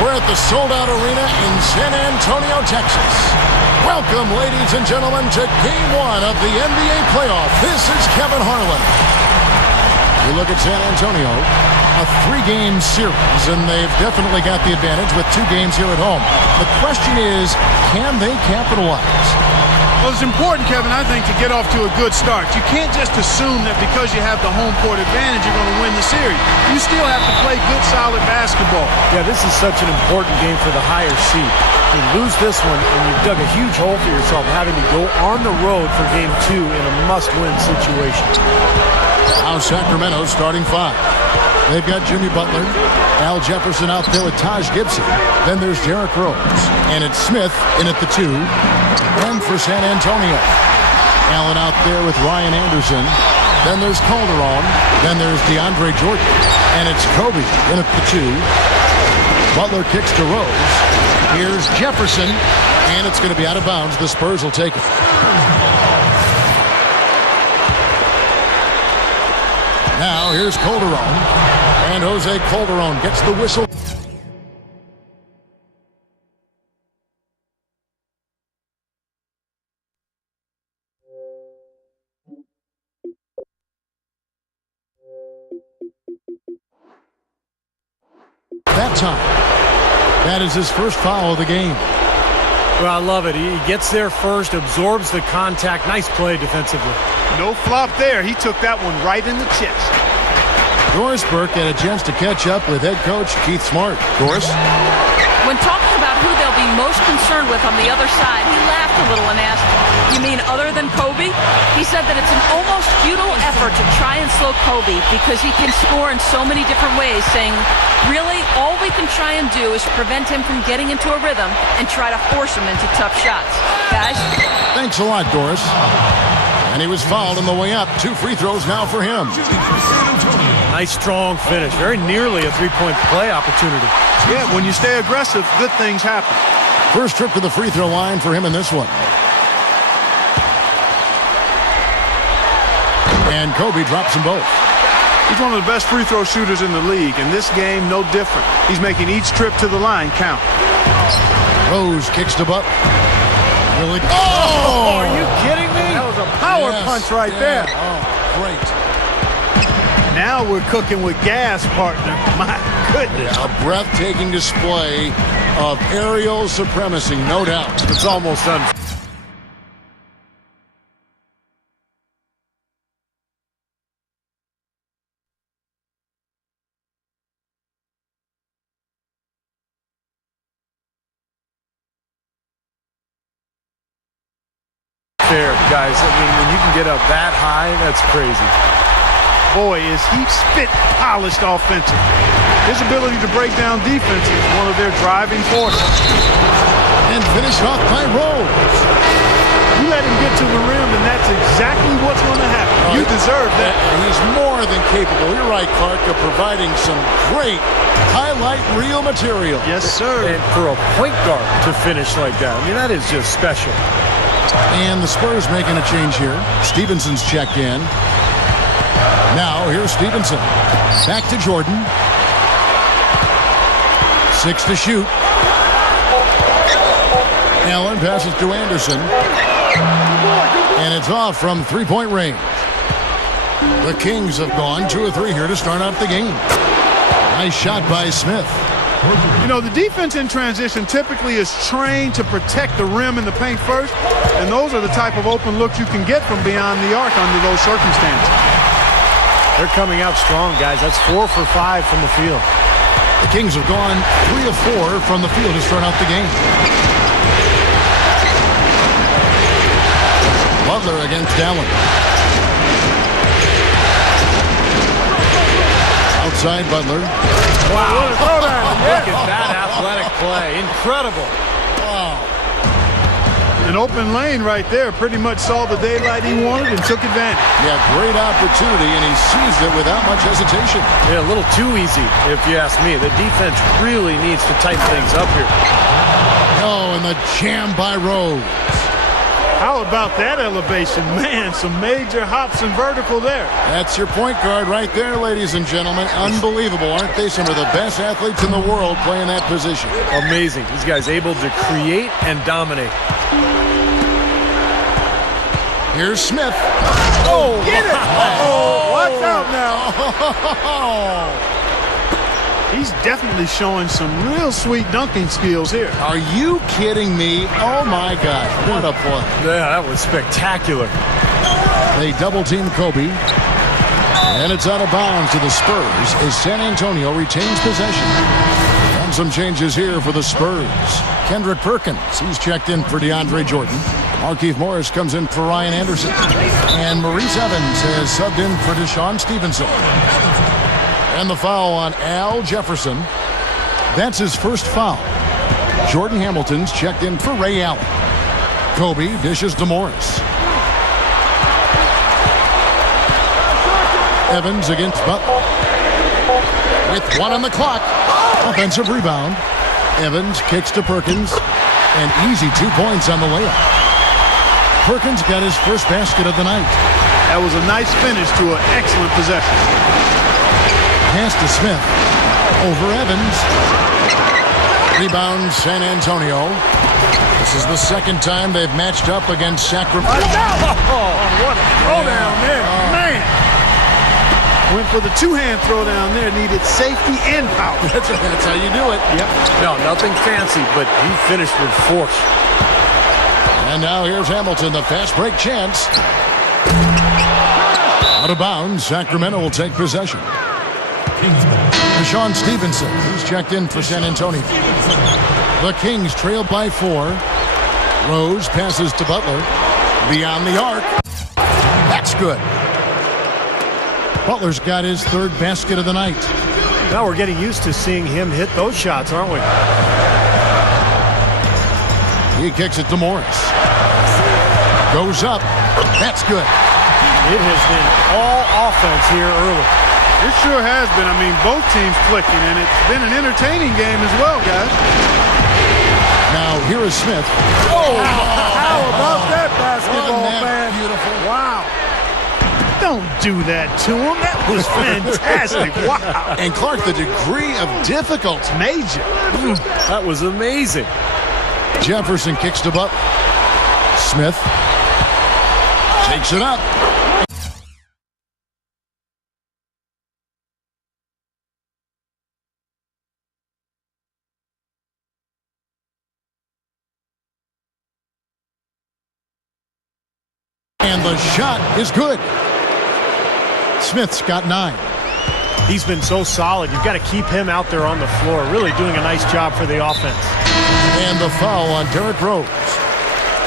We're at the sold-out arena in San Antonio, Texas. Welcome, ladies and gentlemen, to Game 1 of the NBA playoff. This is Kevin Harlan. You look at San Antonio, a 3-game series, and they've definitely got the advantage with 2 games here at home. The question is, can they capitalize? Well, it's important, Kevin, I think, to get off to a good start. You can't just assume that because you have the home court advantage, you're going to win the series. You still have to play good, solid basketball. Yeah, this is such an important game for the higher seed. You lose this one, and you've dug a huge hole for yourself having to go on the road for Game 2 in a must-win situation. Now Sacramento's starting 5. They've got Jimmy Butler, Al Jefferson out there with Taj Gibson. Then there's Derrick Rose. And it's Smith in at the 2. And for San Antonio, Allen out there with Ryan Anderson. Then there's Calderon. Then there's DeAndre Jordan. And it's Kobe in at the 2. Butler kicks to Rose. Here's Jefferson. And it's going to be out of bounds. The Spurs will take it. Now here's Calderon. And Jose Calderon gets the whistle. That time. That is his first foul of the game. Well, I love it. He gets there first, absorbs the contact. Nice play defensively. No flop there. He took that one right in the chest. Doris Burke had a chance to catch up with head coach Keith Smart. Doris? When talking about who they'll be most concerned with on the other side, he laughed a little and asked, "You mean other than Kobe?" He said that it's an almost futile effort to try and slow Kobe because he can score in so many different ways, saying, really, all we can try and do is prevent him from getting into a rhythm and try to force him into tough shots. Guys? Thanks a lot, Doris. And he was fouled on the way up. 2 free throws now for him. Nice, strong finish. Very nearly a 3-point play opportunity. Yeah, when you stay aggressive, good things happen. First trip to the free throw line for him in this one. And Kobe drops them both. He's one of the best free throw shooters in the league, and this game, no different. He's making each trip to the line count. Rose kicks to Butler. Really? Oh! Are you kidding me? That was a power punch right there. Oh, great. Now we're cooking with gas, partner. My goodness. A breathtaking display of aerial supremacy, no doubt. It's almost done. Fair, guys. I mean, when you can get up that high, that's crazy. boy, is he spit polished offensive. His ability to break down defense is one of their driving forces. And finished off by Rose. You let him get to the rim, and that's exactly what's going to happen. You deserve that. He's more than capable, you're right, Clark, of providing some great highlight reel material. Yes, sir. And for a point guard to finish like that, I mean, that is just special. And the Spurs making a change here. Stevenson's checked in. Now, here's Stevenson. Back to Jordan. 6 to shoot. Allen passes to Anderson. And it's off from three-point range. The Kings have gone 2 of 3 here to start out the game. Nice shot by Smith. You know, the defense in transition typically is trained to protect the rim and the paint first, and those are the type of open looks you can get from beyond the arc under those circumstances. They're coming out strong, guys. That's 4 for 5 from the field. The Kings have gone 3 of 4 from the field to start out the game. Butler against Allen. Outside Butler. Wow. Look at that athletic play. Incredible. Wow. An open lane right there. Pretty much saw the daylight he wanted and took advantage. Yeah, great opportunity, and he seized it without much hesitation. Yeah, a little too easy, if you ask me. The defense really needs to tighten things up here. Oh, and the jam by Rose. How about that elevation? Man, some major hops and vertical there. That's your point guard right there, ladies and gentlemen. Unbelievable, aren't they? Some of the best athletes in the world playing that position. Amazing. These guys able to create and dominate. Here's Smith. Oh, get it! Oh, watch out now. He's definitely showing some real sweet dunking skills here. Are you kidding me? Oh, my gosh. What a play. Yeah, that was spectacular. They double-team Kobe. And it's out of bounds to the Spurs as San Antonio retains possession. And some changes here for the Spurs. Kendrick Perkins, he's checked in for DeAndre Jordan. Markieff Morris comes in for Ryan Anderson. And Maurice Evans has subbed in for Deshaun Stevenson. And the foul on Al Jefferson. That's his first foul. Jordan Hamilton's checked in for Ray Allen. Kobe dishes to Morris. Evans against Butler. With 1 on the clock. Offensive rebound. Evans kicks to Perkins. And easy 2 points on the layup. Perkins got his first basket of the night. That was a nice finish to an excellent possession. Pass to Smith. Over Evans. Rebound San Antonio. This is the second time they've matched up against Sacramento. Oh, what a throwdown there. Man. Went for the two-hand throwdown there. Needed safety and power. That's how you do it. Yep. No, nothing fancy, but he finished with force. And now here's Hamilton, the fast break chance. Out of bounds, Sacramento will take possession. Deshaun Stevenson, who's checked in for San Antonio. The Kings trail by 4. Rose passes to Butler. Beyond the arc. That's good. Butler's got his third basket of the night. Now we're getting used to seeing him hit those shots, aren't we? He kicks it to Morris. Goes up. That's good. It has been all offense here early. It sure has been. I mean, both teams clicking, and it's been an entertaining game as well, guys. Now, here is Smith. Oh, how about that basketball, Wasn't that man? beautiful? Wow. Don't do that to him. That was fantastic. Wow. And Clark, the degree of difficulty. Major. That was amazing. Jefferson kicks to Butler. Smith takes it up. And the shot is good. Smith's got 9. He's been so solid. You've got to keep him out there on the floor, really doing a nice job for the offense. And the foul on Derrick Rose.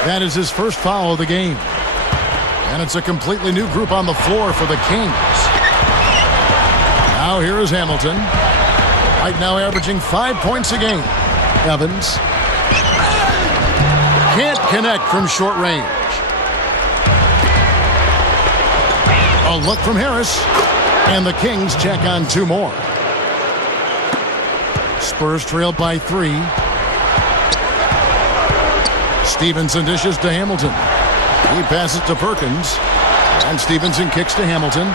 That is his first foul of the game. And it's a completely new group on the floor for the Kings. Now here is Hamilton. Right now averaging 5 points a game. Evans can't connect from short range. A look from Harris. And the Kings check on 2 more. Spurs trail by 3. Stevenson dishes to Hamilton. He passes to Perkins. And Stevenson kicks to Hamilton.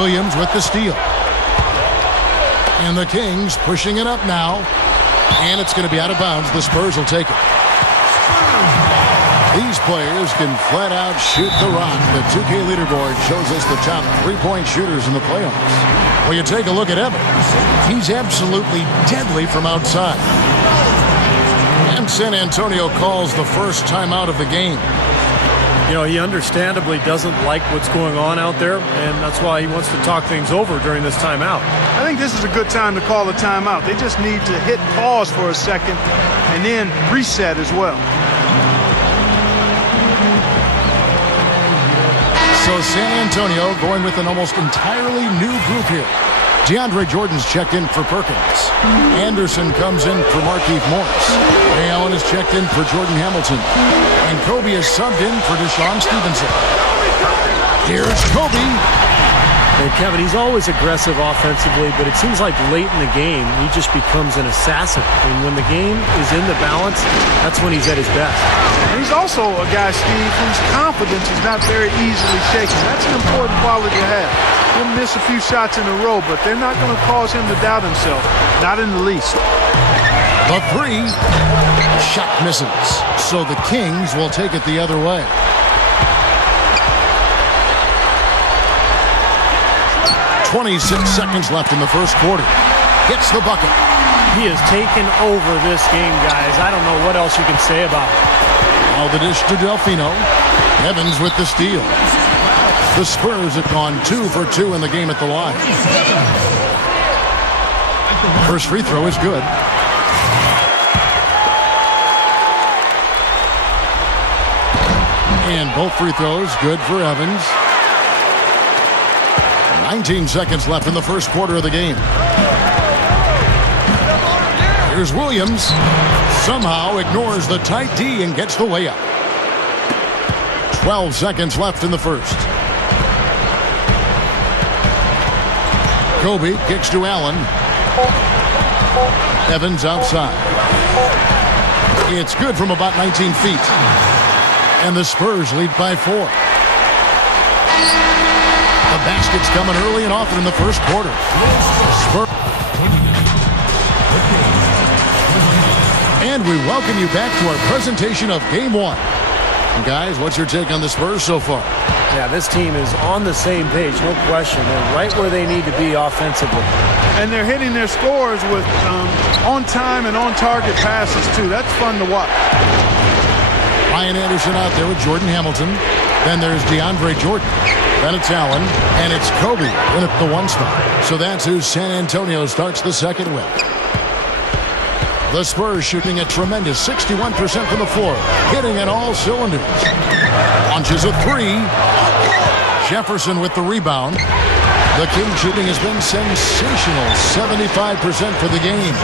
Williams with the steal. And the Kings pushing it up now. And it's going to be out of bounds. The Spurs will take it. These players can flat out shoot the rock. The 2K leaderboard shows us the top 3-point shooters in the playoffs. Well, you take a look at Evans. He's absolutely deadly from outside. And San Antonio calls the first timeout of the game. You know, he understandably doesn't like what's going on out there, and that's why he wants to talk things over during this timeout. I think this is a good time to call a timeout. They just need to hit pause for a second and then reset as well. So San Antonio going with an almost entirely new group here. DeAndre Jordan's checked in for Perkins. Anderson comes in for Markieff Morris. Ray Allen is checked in for Jordan Hamilton. And Kobe is subbed in for Deshaun Stevenson. Here's Kobe. And Kevin, he's always aggressive offensively, but it seems like late in the game, he just becomes an assassin. And when the game is in the balance, that's when he's at his best. And he's also a guy, Steve, whose confidence is not very easily shaken. That's an important quality to have. He'll miss a few shots in a row, but they're not going to cause him to doubt himself. Not in the least. The 3 shot misses. So the Kings will take it the other way. 26 seconds left in the first quarter. Gets the bucket. He has taken over this game, guys. I don't know what else you can say about it. Now the dish to Delfino. Evans with the steal. The Spurs have gone 2 for 2 in the game at the line. First free throw is good. And both free throws good for Evans. 19 seconds left in the first quarter of the game. Here's Williams. Somehow ignores the tight D and gets the layup. 12 seconds left in the first. Kobe kicks to Allen. Evans outside. It's good from about 19 feet. And the Spurs lead by 4. The basket's coming early and often in the first quarter. Spurs. And we welcome you back to our presentation of Game 1. And guys, what's your take on the Spurs so far? Yeah, this team is on the same page, no question. They're right where they need to be offensively. And they're hitting their scores with on-time and on-target passes, too. That's fun to watch. Ryan Anderson out there with Jordan Hamilton. Then there's DeAndre Jordan. Then it's Allen. And it's Kobe in at the 1 spot. So that's who San Antonio starts the second with. The Spurs shooting a tremendous 61% from the floor. Hitting at all cylinders. Launches a 3. Jefferson with the rebound. The Kings shooting has been sensational. 75% for the game.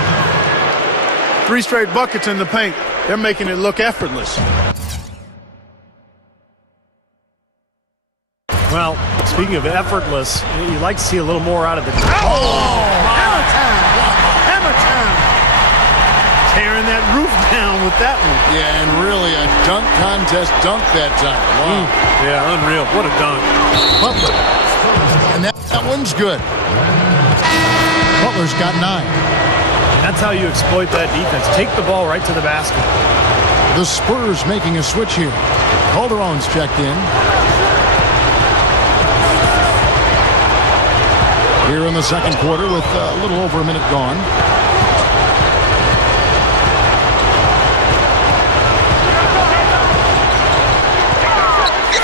3 straight buckets in the paint. They're making it look effortless. Well, speaking of effortless, you'd like to see a little more out of the... Hammer time! Hammer time! Tearing that roof down with that one. Yeah, and really a dunk contest dunk that time. Wow. Yeah, unreal. What a dunk. Butler. And that one's good. Butler's got 9. That's how you exploit that defense. Take the ball right to the basket. The Spurs making a switch here. Calderon's checked in. Here in the second quarter with a little over a minute gone.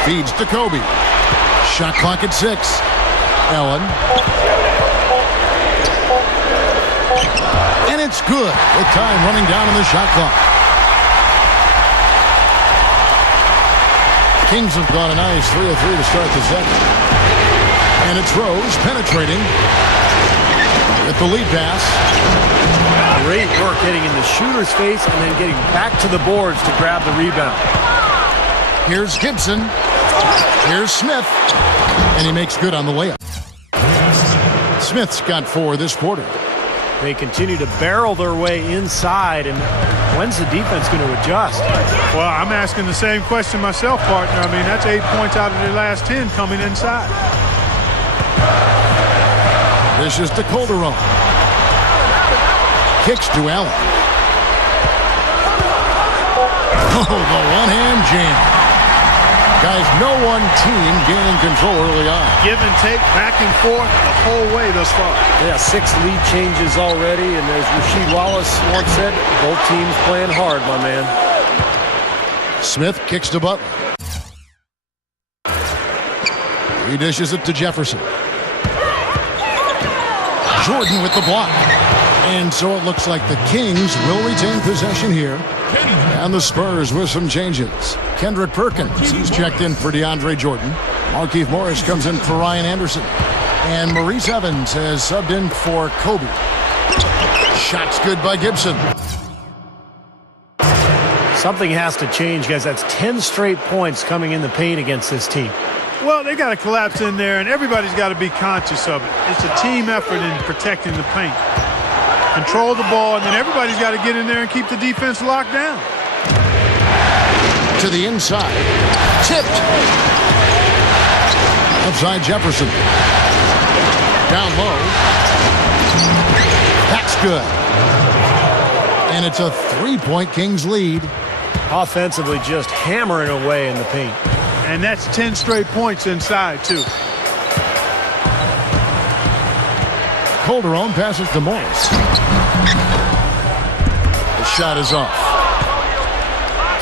Feeds to Kobe. Shot clock at 6. Allen. And it's good with time running down on the shot clock. Kings have gone a nice 3-of-3 to start the second. And it's Rose penetrating. with the lead pass. Great work getting in the shooter's face and then getting back to the boards to grab the rebound. Here's Gibson. Here's Smith. And he makes good on the layup. Smith's got 4 this quarter. They continue to barrel their way inside, and when's the defense going to adjust? Well, I'm asking the same question myself, partner. I mean, that's 8 points out of their last 10 coming inside. This is to Calderon. Kicks to Allen. Oh, the one-hand jam. Guys, no one team gaining control early on. Give and take, back and forth the whole way thus far. Yeah, 6 lead changes already, and as Rasheed Wallace once said, both teams playing hard, my man. Smith kicks to Butler. He dishes it to Jefferson. Jordan with the block. And so it looks like the Kings will retain possession here. And the Spurs with some changes. Kendrick Perkins, he's checked in for DeAndre Jordan. Markieff Morris comes in for Ryan Anderson. And Maurice Evans has subbed in for Kobe. Shot's good by Gibson. Something has to change, guys. That's 10 straight points coming in the paint against this team. Well, they got to collapse in there, and everybody's got to be conscious of it. It's a team effort in protecting the paint. Control the ball, and then everybody's got to get in there and keep the defense locked down. To the inside. Tipped. Outside Jefferson. Down low. That's good. And it's a 3-point Kings lead. Offensively just hammering away in the paint. And that's 10 straight points inside, too. Calderon passes to Morris. The shot is off.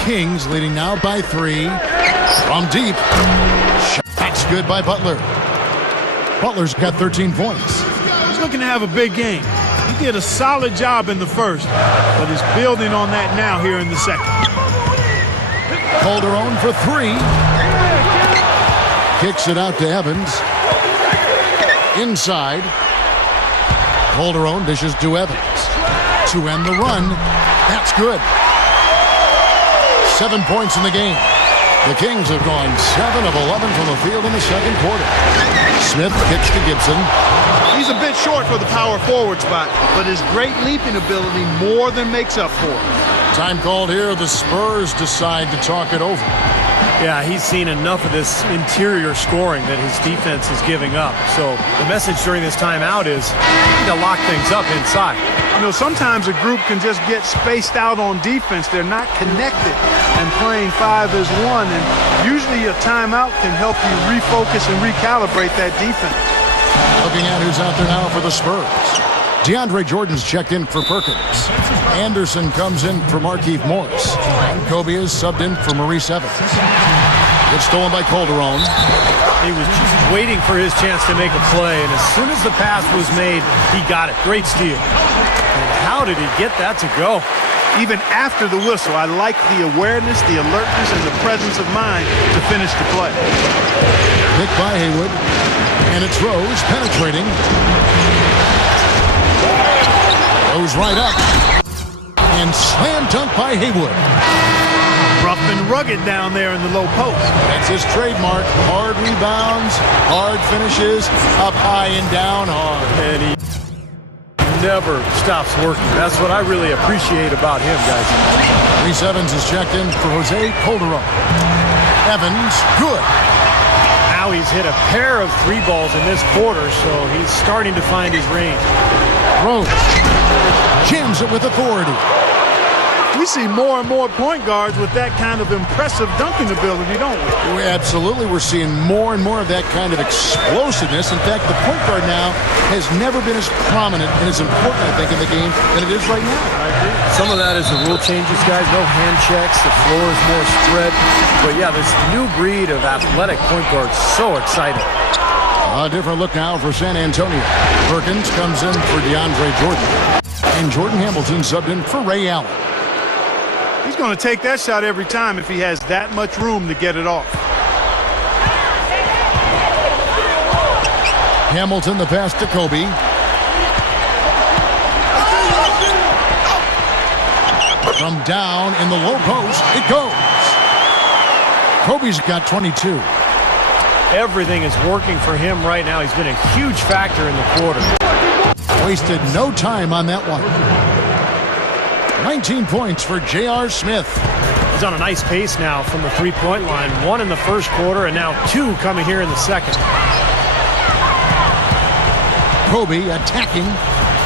Kings leading now by 3. From deep. Shot's good by Butler. Butler's got 13 points. He's looking to have a big game. He did a solid job in the first, but he's building on that now here in the second. Calderon for 3. Kicks it out to Evans. Inside. Calderon dishes to Evans. To end the run. That's good. 7 points in the game. The Kings have gone 7 of 11 from the field in the second quarter. Smith kicks to Gibson. He's a bit short for the power forward spot, but his great leaping ability more than makes up for it. Time called here. The Spurs decide to talk it over. Yeah, he's seen enough of this interior scoring that his defense is giving up. So the message during this timeout is to lock things up inside. You know, sometimes a group can just get spaced out on defense. They're not connected and playing 5 as 1. And usually a timeout can help you refocus and recalibrate that defense. Looking at who's out there now for the Spurs. DeAndre Jordan's checked in for Perkins. Anderson comes in for Markieff Morris. And Kobe is subbed in for Maurice Evans. Gets stolen by Calderon. He was just waiting for his chance to make a play, and as soon as the pass was made, he got it. Great steal. And how did he get that to go? Even after the whistle, I like the awareness, the alertness, and the presence of mind to finish the play. Picked by Haywood. And it's Rose penetrating. Goes right up. And slam dunk by Haywood. Rough and rugged down there in the low post. That's his trademark. Hard rebounds, hard finishes, up high and down hard. And he never stops working. That's what I really appreciate about him, guys. Maurice Evans is checked in for Jose Calderon. Evans, good. Now he's hit a pair of 3 balls in this quarter, so he's starting to find his range. Rose jams it with authority. We see more and more point guards with that kind of impressive dunking ability, don't we? Absolutely. We're seeing more and more of that kind of explosiveness. In fact, the point guard now has never been as prominent and as important, I think, in the game than it is right now. I agree. Some of that is the rule changes, guys. No hand checks. The floor is more spread. But, yeah, this new breed of athletic point guard, so exciting. A different look now for San Antonio. Perkins comes in for DeAndre Jordan. And Jordan Hamilton subbed in for Ray Allen. He's going to take that shot every time if he has that much room to get it off. Hamilton, the pass to Kobe. From down in the low post, it goes. Kobe's got 22. Everything is working for him right now. He's been a huge factor in the quarter. Wasted no time on that one. 19 points for J.R. Smith. He's on a nice pace now from the three-point line. 1 in the first quarter and now 2 coming here in the second. Kobe attacking.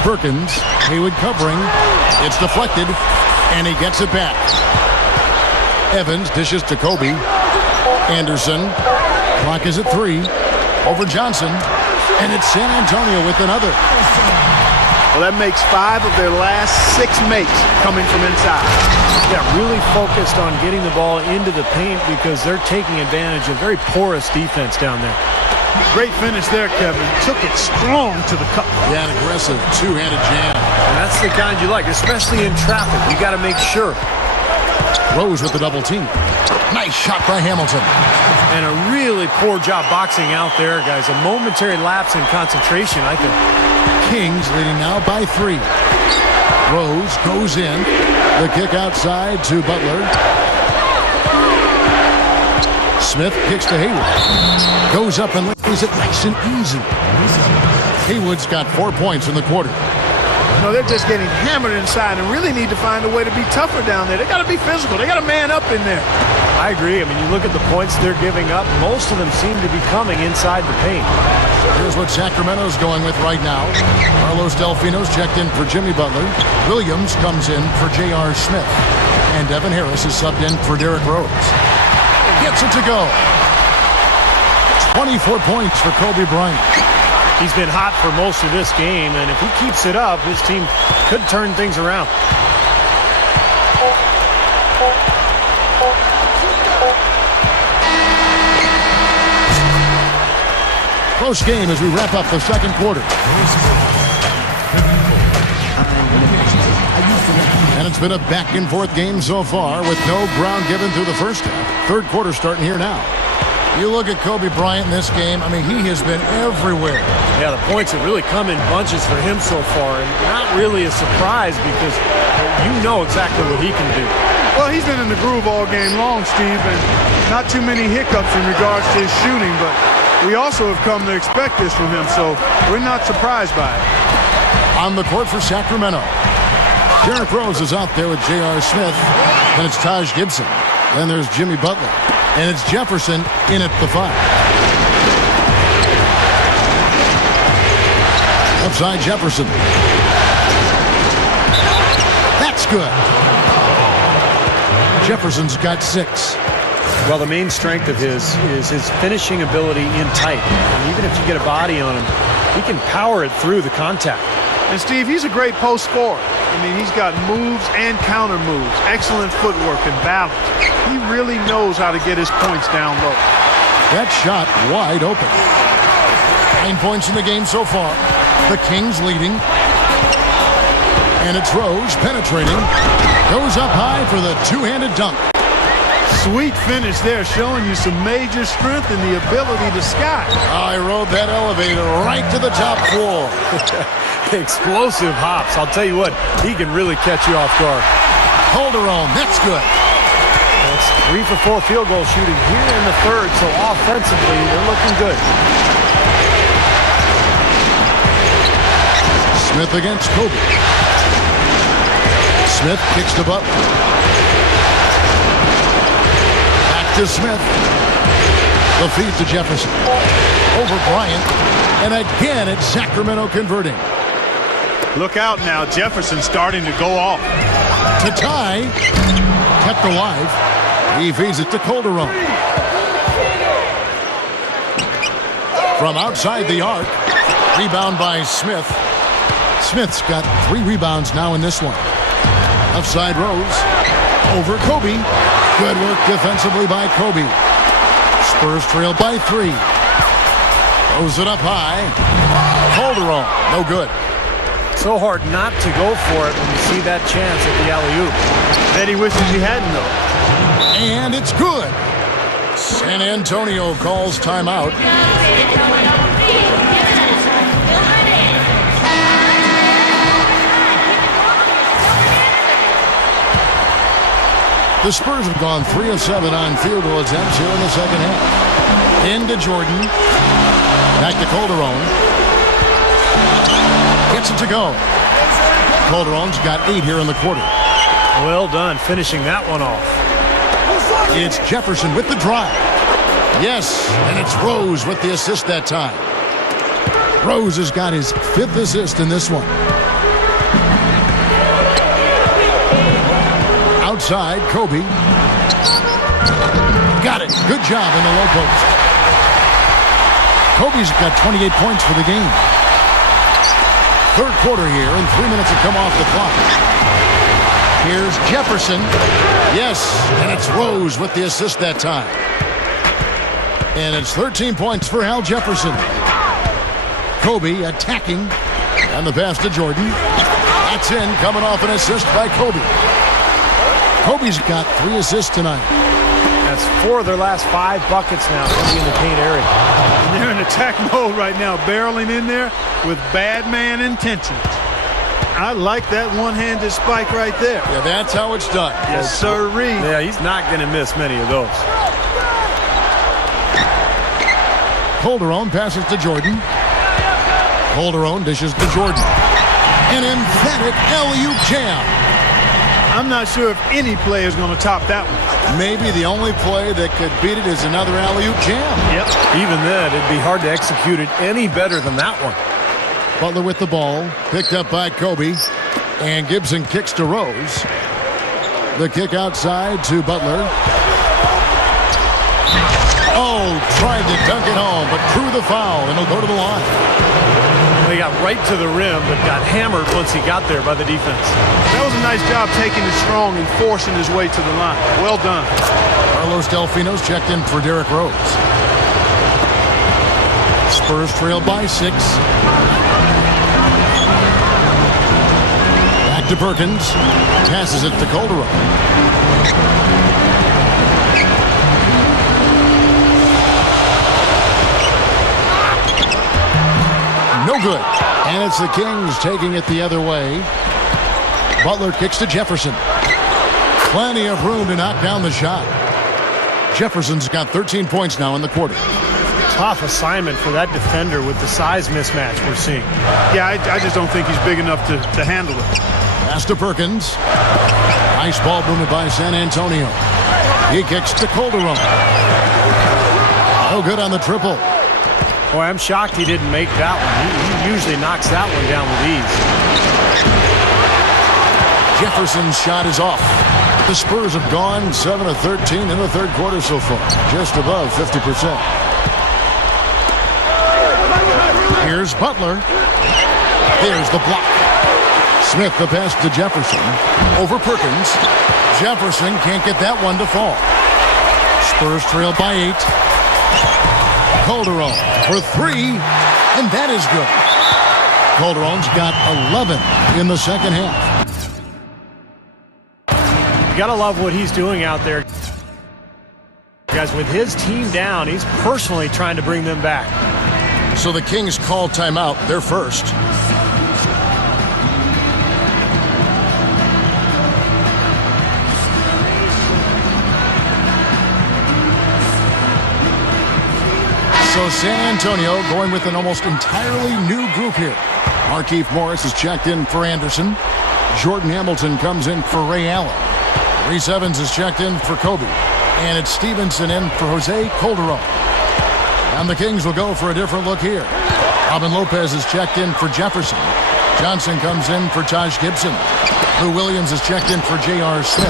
Perkins. Haywood covering. It's deflected. And he gets it back. Evans dishes to Kobe. Anderson. Clock is at 3. Over Johnson. And it's San Antonio with another. Well, that makes 5 of their last 6 makes coming from inside. Yeah, really focused on getting the ball into the paint because they're taking advantage of very porous defense down there. Great finish there, Kevin. Took it strong to the cup. Yeah, an aggressive two-handed jam. And that's the kind you like, especially in traffic. You got to make sure. Rose with the double team. Nice shot by Hamilton. And a really poor job boxing out there, guys. A momentary lapse in concentration, I think. Kings leading now by 3. Rose goes in. The kick outside to Butler. Smith kicks to Haywood. Goes up and lays it nice and easy. Haywood's got 4 points in the quarter. You know, they're just getting hammered inside and really need to find a way to be tougher down there. They got to be physical. They got to man up in there. I agree. I mean, you look at the points they're giving up. Most of them seem to be coming inside the paint. Here's what Sacramento's going with right now. Carlos Delfino's checked in for Jimmy Butler. Williams comes in for J.R. Smith. And Devin Harris is subbed in for Derrick Rose. Gets it to go. 24 points for Kobe Bryant. He's been hot for most of this game, and if he keeps it up, his team could turn things around. Close game as we wrap up the second quarter. And it's been a back-and-forth game so far with no ground given through the first half. Third quarter starting here now. You look at Kobe Bryant in this game, I mean, he has been everywhere. Yeah, the points have really come in bunches for him so far, and not really a surprise because you know exactly what he can do. Well, he's been in the groove all game long, Steve, and not too many hiccups in regards to his shooting, but we also have come to expect this from him, so we're not surprised by it. On the court for Sacramento, Derrick Rose is out there with J.R. Smith. Then it's Taj Gibson. Then there's Jimmy Butler. And it's Jefferson in at the 5. Upside Jefferson. That's good. Jefferson's got 6. Well, the main strength of his is his finishing ability in tight. And even if you get a body on him, he can power it through the contact. And Steve, he's a great post scorer. I mean, he's got moves and counter moves, excellent footwork and balance. He really knows how to get his points down low. That shot wide open. 9 points in the game so far. The Kings leading. And it's Rose penetrating. Goes up high for the two-handed dunk. Sweet finish there, showing you some major strength and the ability to sky. I rode that elevator right to the top floor. Explosive hops. I'll tell you what, he can really catch you off guard. Calderon, that's good. That's 3 for 4 field goal shooting here in the third, so offensively, they're looking good. Smith against Kobe. Smith kicks to Butler. Back to Smith. The feed to Jefferson. Over Bryant. And again, it's Sacramento converting. Look out now. Jefferson starting to go off. To tie. Kept alive. He feeds it to Calderon. From outside the arc. Rebound by Smith. Smith's got 3 rebounds now in this one. Outside Rose. Over Kobe. Good work defensively by Kobe. Spurs trail by 3. Throws it up high. Calderon. No good. So hard not to go for it when you see that chance at the alley-oop. Bet he wishes he hadn't, though. And it's good. San Antonio calls timeout. The Spurs have gone 3 of 7 on field goal attempts here in the second half. Into Jordan. Back to Calderon. Gets it to go. Calderon's got 8 here in the quarter. Well done, finishing that one off. It's Jefferson with the drive. Yes, and it's Rose with the assist that time. Rose has got his 5th assist in this one. Outside, Kobe. Got it. Good job in the low post. Kobe's got 28 points for the game. Third quarter here, and 3 minutes have come off the clock. Here's Jefferson. Yes, and it's Rose with the assist that time. And it's 13 points for Al Jefferson. Kobe attacking. And the pass to Jordan. That's in, coming off an assist by Kobe. Kobe's got 3 assists tonight. That's 4 of their last 5 buckets now in the paint area. And they're in attack mode right now, barreling in there with bad man intentions. I like that one-handed spike right there. Yeah, that's how it's done. Yes, sirree. Yeah, he's not going to miss many of those. Calderon passes to Jordan. Calderon dishes to Jordan. An emphatic alley-oop jam. I'm not sure if any player is going to top that one. Maybe the only play that could beat it is another alley-oop jam. Yep. Even then, it'd be hard to execute it any better than that one. Butler with the ball, picked up by Kobe, and Gibson kicks to Rose. The kick outside to Butler. Oh, tried to dunk it home, but drew the foul, and he'll go to the line. They got right to the rim, but got hammered once he got there by the defense. That was a nice job taking it strong and forcing his way to the line. Well done. Carlos Delfino's checked in for Derrick Rose. Spurs trail by 6. Back to Perkins. Passes it to Calderon. No good. And it's the Kings taking it the other way. Butler kicks to Jefferson. Plenty of room to knock down the shot. Jefferson's got 13 points now in the quarter. Tough assignment for that defender with the size mismatch we're seeing. Yeah, I just don't think he's big enough to handle it. Pass to Perkins. Nice ball movement by San Antonio. He kicks to Calderon. No good on the triple. Boy, I'm shocked he didn't make that one. He usually knocks that one down with ease. Jefferson's shot is off. The Spurs have gone 7 of 13 in the third quarter so far. Just above 50%. Here's Butler. There's the block. Smith the pass to Jefferson. Over Perkins. Jefferson can't get that one to fall. Spurs trail by 8. Calderon for 3, and that is good. Calderon's got 11 in the second half. You gotta love what he's doing out there. Guys, with his team down, he's personally trying to bring them back. So the Kings call timeout. They're first. So San Antonio going with an almost entirely new group here. Markieff Morris is checked in for Anderson. Jordan Hamilton comes in for Ray Allen. Reese Evans is checked in for Kobe. And it's Stevenson in for Jose Calderon. And the Kings will go for a different look here. Robin Lopez is checked in for Jefferson. Johnson comes in for Taj Gibson. Lou Williams is checked in for J.R. Smith.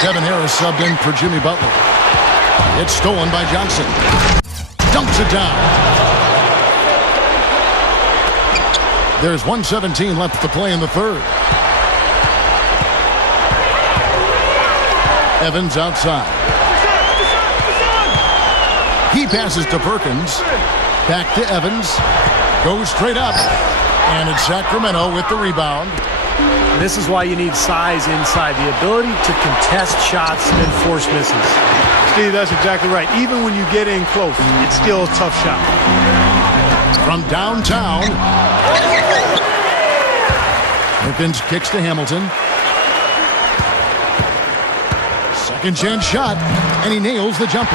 Kevin Harris subbed in for Jimmy Butler. It's stolen by Johnson. Dumps it down. There's 1:17 left to play in the third. Evans outside. He passes to Perkins. Back to Evans. Goes straight up. And it's Sacramento with the rebound. This is why you need size inside. The ability to contest shots and force misses. Steve, that's exactly right. Even when you get in close, it's still a tough shot. From downtown. Perkins kicks to Hamilton. Second chance shot, and he nails the jumper.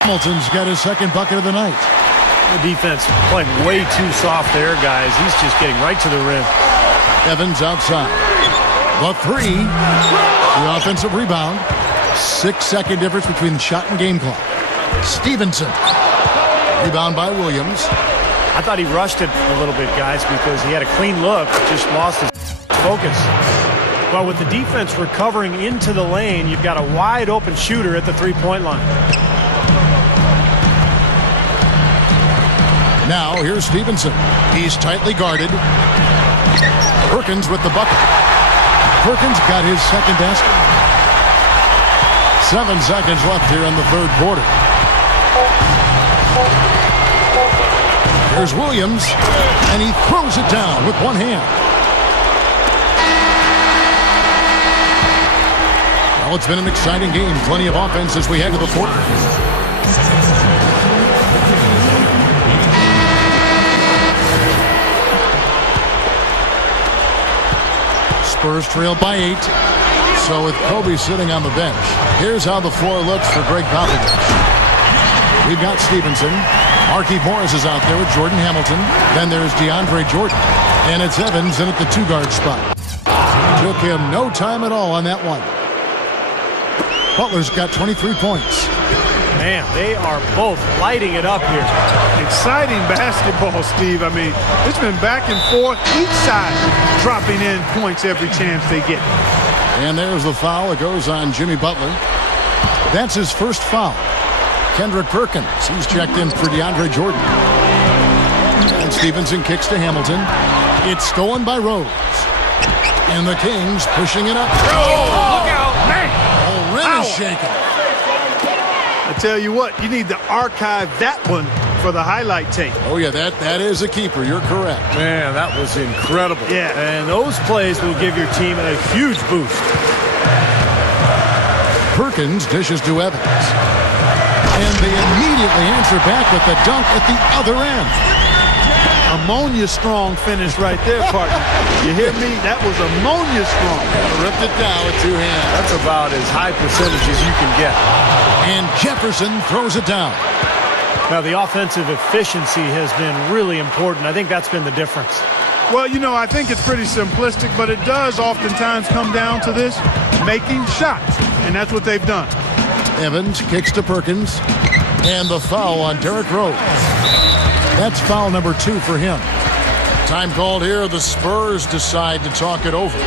Hamilton's got his second bucket of the night. The defense playing way too soft there, guys. He's just getting right to the rim. Evans outside. The three. The offensive rebound. 6-second difference between the shot and game clock. Stevenson. Rebound by Williams. I thought he rushed it a little bit, guys, because he had a clean look, just lost his focus. Well, with the defense recovering into the lane, you've got a wide open shooter at the three-point line. Now, here's Stevenson. He's tightly guarded. Perkins with the bucket. Perkins got his second basket. 7 seconds left here in the third quarter. Here's Williams, and he throws it down with one hand. Well, it's been an exciting game. Plenty of offense as we head to the fourth. Spurs trail by 8. So with Kobe sitting on the bench, here's how the floor looks for Greg Popovich. We've got Stevenson. Markieff Morris is out there with Jordan Hamilton. Then there's DeAndre Jordan. And it's Evans in at the 2-guard spot. Took him no time at all on that one. Butler's got 23 points. Man, they are both lighting it up here. Exciting basketball, Steve. I mean, it's been back and forth. Each side dropping in points every chance they get. And there's the foul. It goes on Jimmy Butler. That's his first foul. Kendrick Perkins, he's checked in for DeAndre Jordan. And Stevenson kicks to Hamilton. It's stolen by Rose. And the Kings pushing it up. Oh, look out, man. The rim is shaking. I tell you what, you need to archive that one for the highlight tape. Oh, yeah, that is a keeper. You're correct. Man, that was incredible. Yeah. And those plays will give your team a huge boost. Perkins dishes to Evans. And they immediately answer back with the dunk at the other end. Ammonia strong finish right there, partner. You hear me? That was ammonia strong. Ripped it down with 2 hands. That's about as high percentage as you can get. And Jefferson throws it down. Now, the offensive efficiency has been really important. I think that's been the difference. Well, you know, I think it's pretty simplistic, but it does oftentimes come down to this, making shots. And that's what they've done. Evans kicks to Perkins. And the foul on Derrick Rose. That's foul number 2 for him. Time called here. The Spurs decide to talk it over.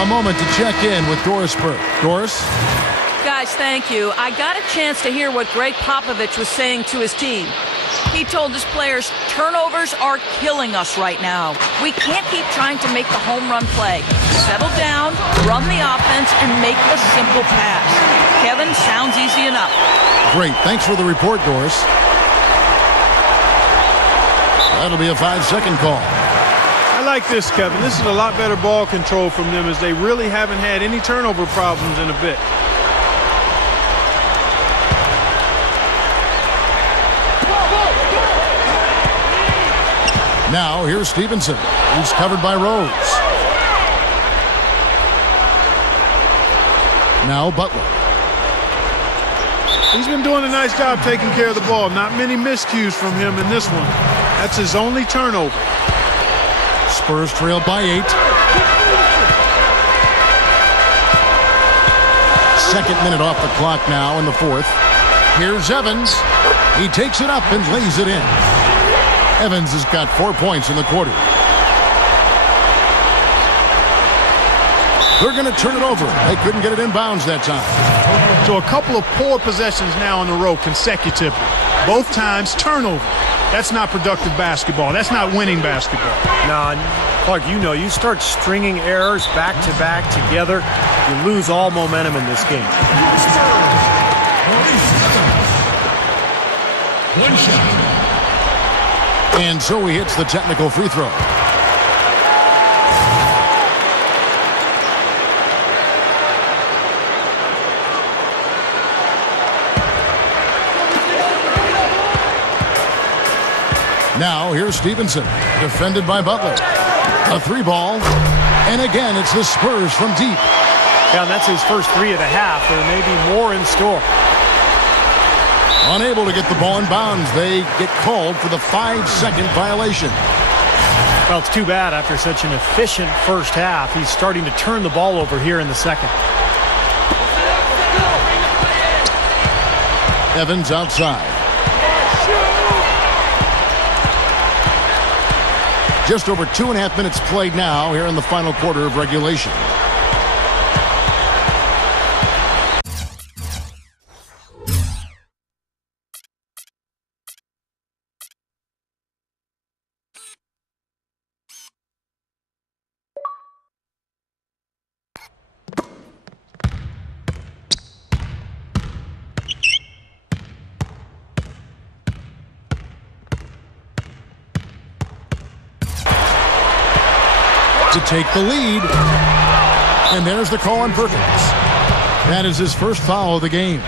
A moment to check in with Doris Burke. Doris? Guys, thank you. I got a chance to hear what Greg Popovich was saying to his team. He told his players, turnovers are killing us right now. We can't keep trying to make the home run play. Settle down, run the offense, and make the simple pass. Kevin, sounds easy enough. Great. Thanks for the report, Doris. That'll be a 5-second call. I like this, Kevin. This is a lot better ball control from them as they really haven't had any turnover problems in a bit. Now, here's Stevenson. He's covered by Rose. Now, Butler. He's been doing a nice job taking care of the ball. Not many miscues from him in this one. That's his only turnover. Spurs trail by 8. Second minute off the clock now in the fourth. Here's Evans. He takes it up and lays it in. Evans has got 4 points in the quarter. They're going to turn it over. They couldn't get it in bounds that time. So a couple of poor possessions now in a row consecutively. Both times turnover. That's not productive basketball. That's not winning basketball. Now, Clark, you know, you start stringing errors back to back together, you lose all momentum in this game. And so he hits the technical free throw. Now here's Stevenson, defended by Butler. A three ball, and again it's the Spurs from deep. Yeah, and that's his first three of the half. There may be more in store. Unable to get the ball in bounds, they get called for the 5-second violation. Well, it's too bad after such an efficient first half. He's starting to turn the ball over here in the second. Evans outside. Just over 2.5 minutes played now here in the final quarter of regulation. To take the lead. And there's the call on Perkins. That is his first foul of the game.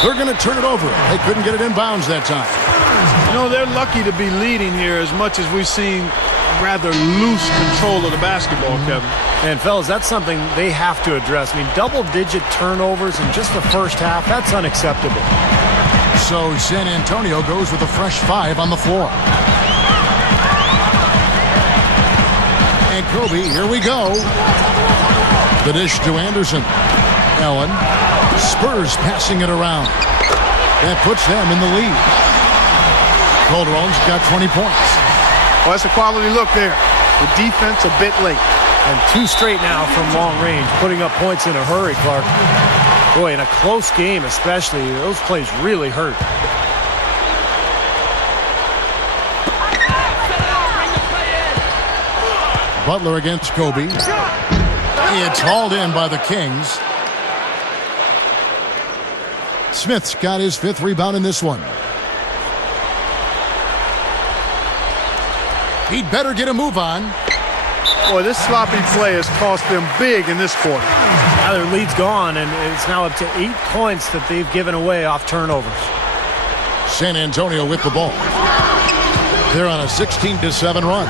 They're going to turn it over. They couldn't get it in bounds that time. You know, they're lucky to be leading here as much as we've seen rather loose control of the basketball, Kevin. And, fellas, that's something they have to address. I mean, double-digit turnovers in just the first half, that's unacceptable. So San Antonio goes with a fresh 5 on the floor. And Kobe, here we go. The dish to Anderson. Allen. Spurs passing it around. That puts them in the lead. Calderon's got 20 points. Well, that's a quality look there. The defense a bit late. And 2 straight now from long range, putting up points in a hurry, Clark. Boy, in a close game especially, those plays really hurt. Butler against Kobe. It's hauled in by the Kings. Smith's got his 5th rebound in this one. He'd better get a move on. Boy, this sloppy play has cost them big in this quarter. Now their lead's gone, and it's now up to 8 points that they've given away off turnovers. San Antonio with the ball. They're on a 16-7 run.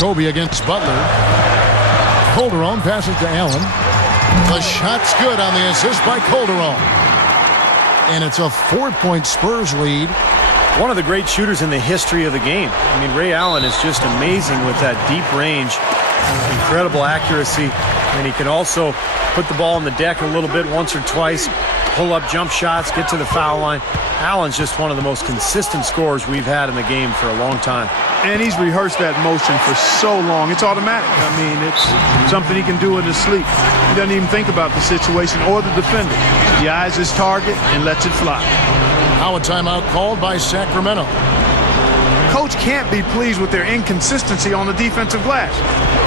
Kobe against Butler. Calderon passes to Allen. The shot's good on the assist by Calderon. And it's a 4-point Spurs lead. One of the great shooters in the history of the game. I mean, Ray Allen is just amazing with that deep range. Incredible accuracy. And he can also put the ball on the deck a little bit once or twice, pull up jump shots, get to the foul line. Allen's just one of the most consistent scorers we've had in the game for a long time. And he's rehearsed that motion for so long. It's automatic. I mean, it's something he can do in his sleep. He doesn't even think about the situation or the defender. He eyes his target and lets it fly. Now a timeout called by Sacramento. Coach can't be pleased with their inconsistency on the defensive glass.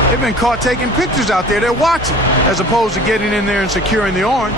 They've been caught taking pictures out there. They're watching, as opposed to getting in there and securing the orange.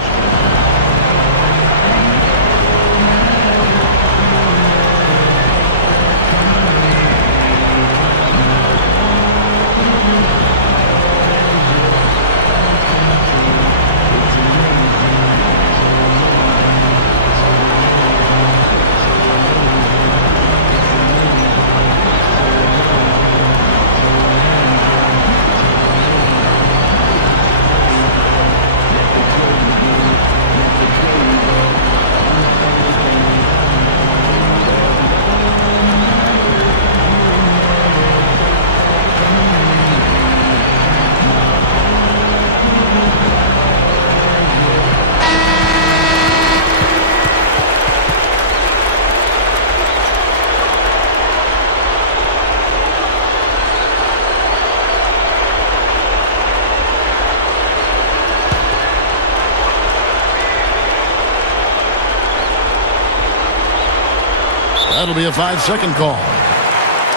That'll be a 5-second call.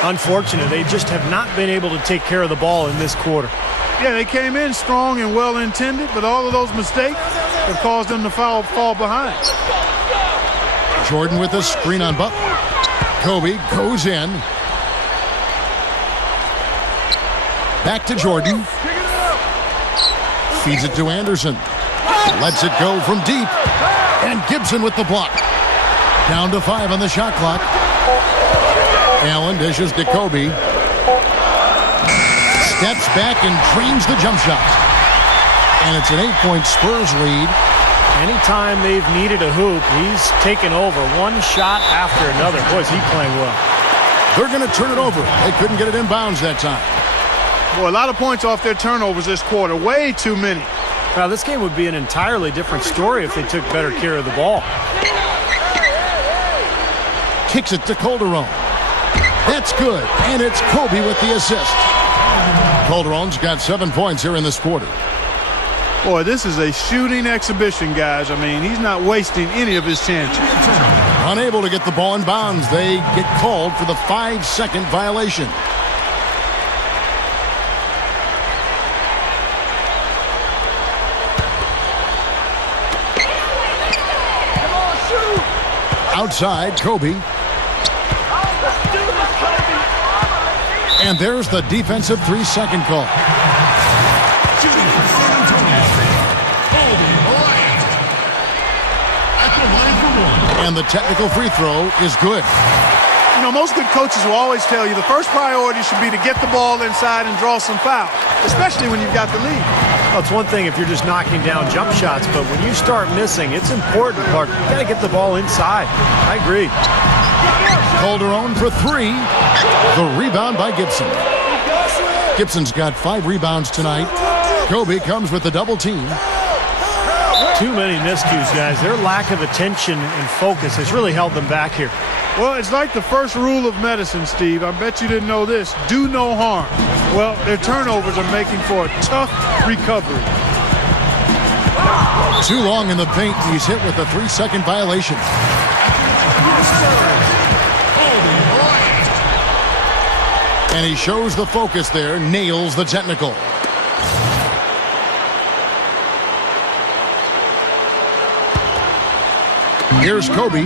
Unfortunate. They just have not been able to take care of the ball in this quarter. Yeah, they came in strong and well-intended, but all of those mistakes have caused them to fall behind. Jordan with a screen on Butler. Kobe goes in. Back to Jordan. Feeds it to Anderson. Lets it go from deep. And Gibson with the block. Down to 5 on the shot clock. Allen dishes to Kobe. Steps back and drains the jump shot. And it's an 8-point Spurs lead. Anytime they've needed a hoop, he's taken over one shot after another. Boy, is he playing well. They're going to turn it over. They couldn't get it in bounds that time. Boy, a lot of points off their turnovers this quarter. Way too many. Now, this game would be an entirely different story if they took better care of the ball. Kicks it to Calderon. That's good. And it's Kobe with the assist. Calderon's got 7 points here in this quarter. Boy, this is a shooting exhibition, guys. I mean, he's not wasting any of his chances. Unable to get the ball in bounds. They get called for the 5-second violation. Outside, Kobe. And there's the defensive 3-second call. And the technical free throw is good. You know, most good coaches will always tell you the first priority should be to get the ball inside and draw some fouls, especially when you've got the lead. Well, it's one thing if you're just knocking down jump shots, but when you start missing, it's important, Clark. You got to get the ball inside. I agree. Calderon for 3. The rebound by Gibson. Gibson's got 5 rebounds tonight. Kobe comes with the double team. Too many miscues, guys. Their lack of attention and focus has really held them back here. Well, it's like the first rule of medicine, Steve. I bet you didn't know this. Do no harm. Well, their turnovers are making for a tough recovery. Too long in the paint. He's hit with a 3-second violation. And he shows the focus there. Nails the technical. Here's Kobe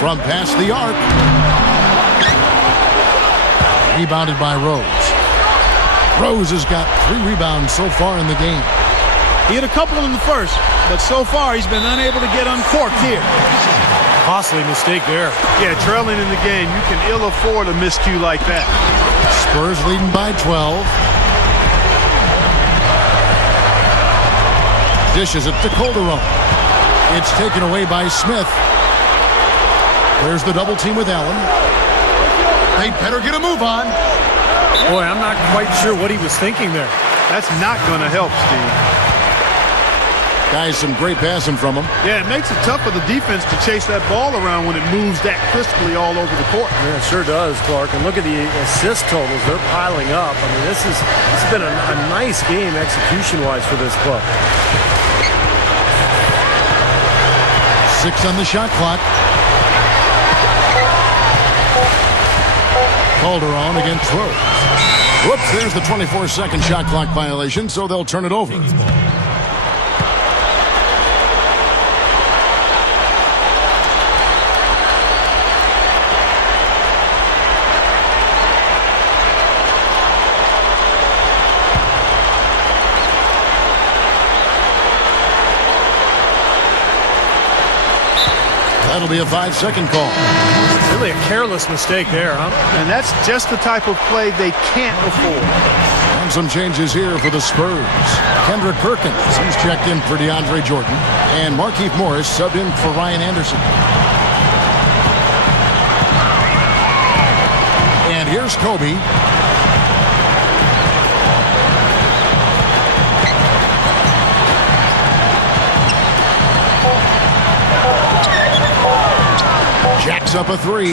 from past the arc. Rebounded by Rose. Rose has got 3 rebounds so far in the game. He had a couple in the first, but so far he's been unable to get uncorked here. Costly mistake there. Yeah, trailing in the game, you can ill afford a miscue like that. Spurs leading by 12. Dishes it to Calderon. It's taken away by Smith. There's the double team with Allen. They better get a move on. Boy, I'm not quite sure what he was thinking there. That's not going to help, Steve. Guys, some great passing from him. Yeah, it makes it tough for the defense to chase that ball around when it moves that crisply all over the court. Yeah, it sure does, Clark. And look at the assist totals. They're piling up. I mean, this has been a nice game execution-wise for this club. 6 on the shot clock. Calderon against Rose. Whoops, there's the 24-second shot clock violation, so they'll turn it over. That'll be a 5-second call. Really a careless mistake there, huh? And that's just the type of play they can't afford. And some changes here for the Spurs. Kendrick Perkins, he's checked in for DeAndre Jordan. And Markieff Morris subbed in for Ryan Anderson. And here's Kobe. Jacks up a 3.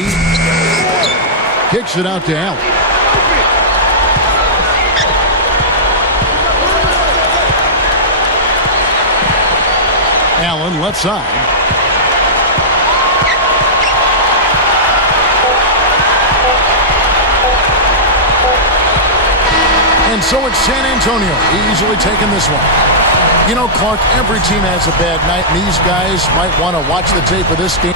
Kicks it out to Allen. Allen left side. And so it's San Antonio easily taking this one. You know, Clark, every team has a bad night, and these guys might want to watch the tape of this game.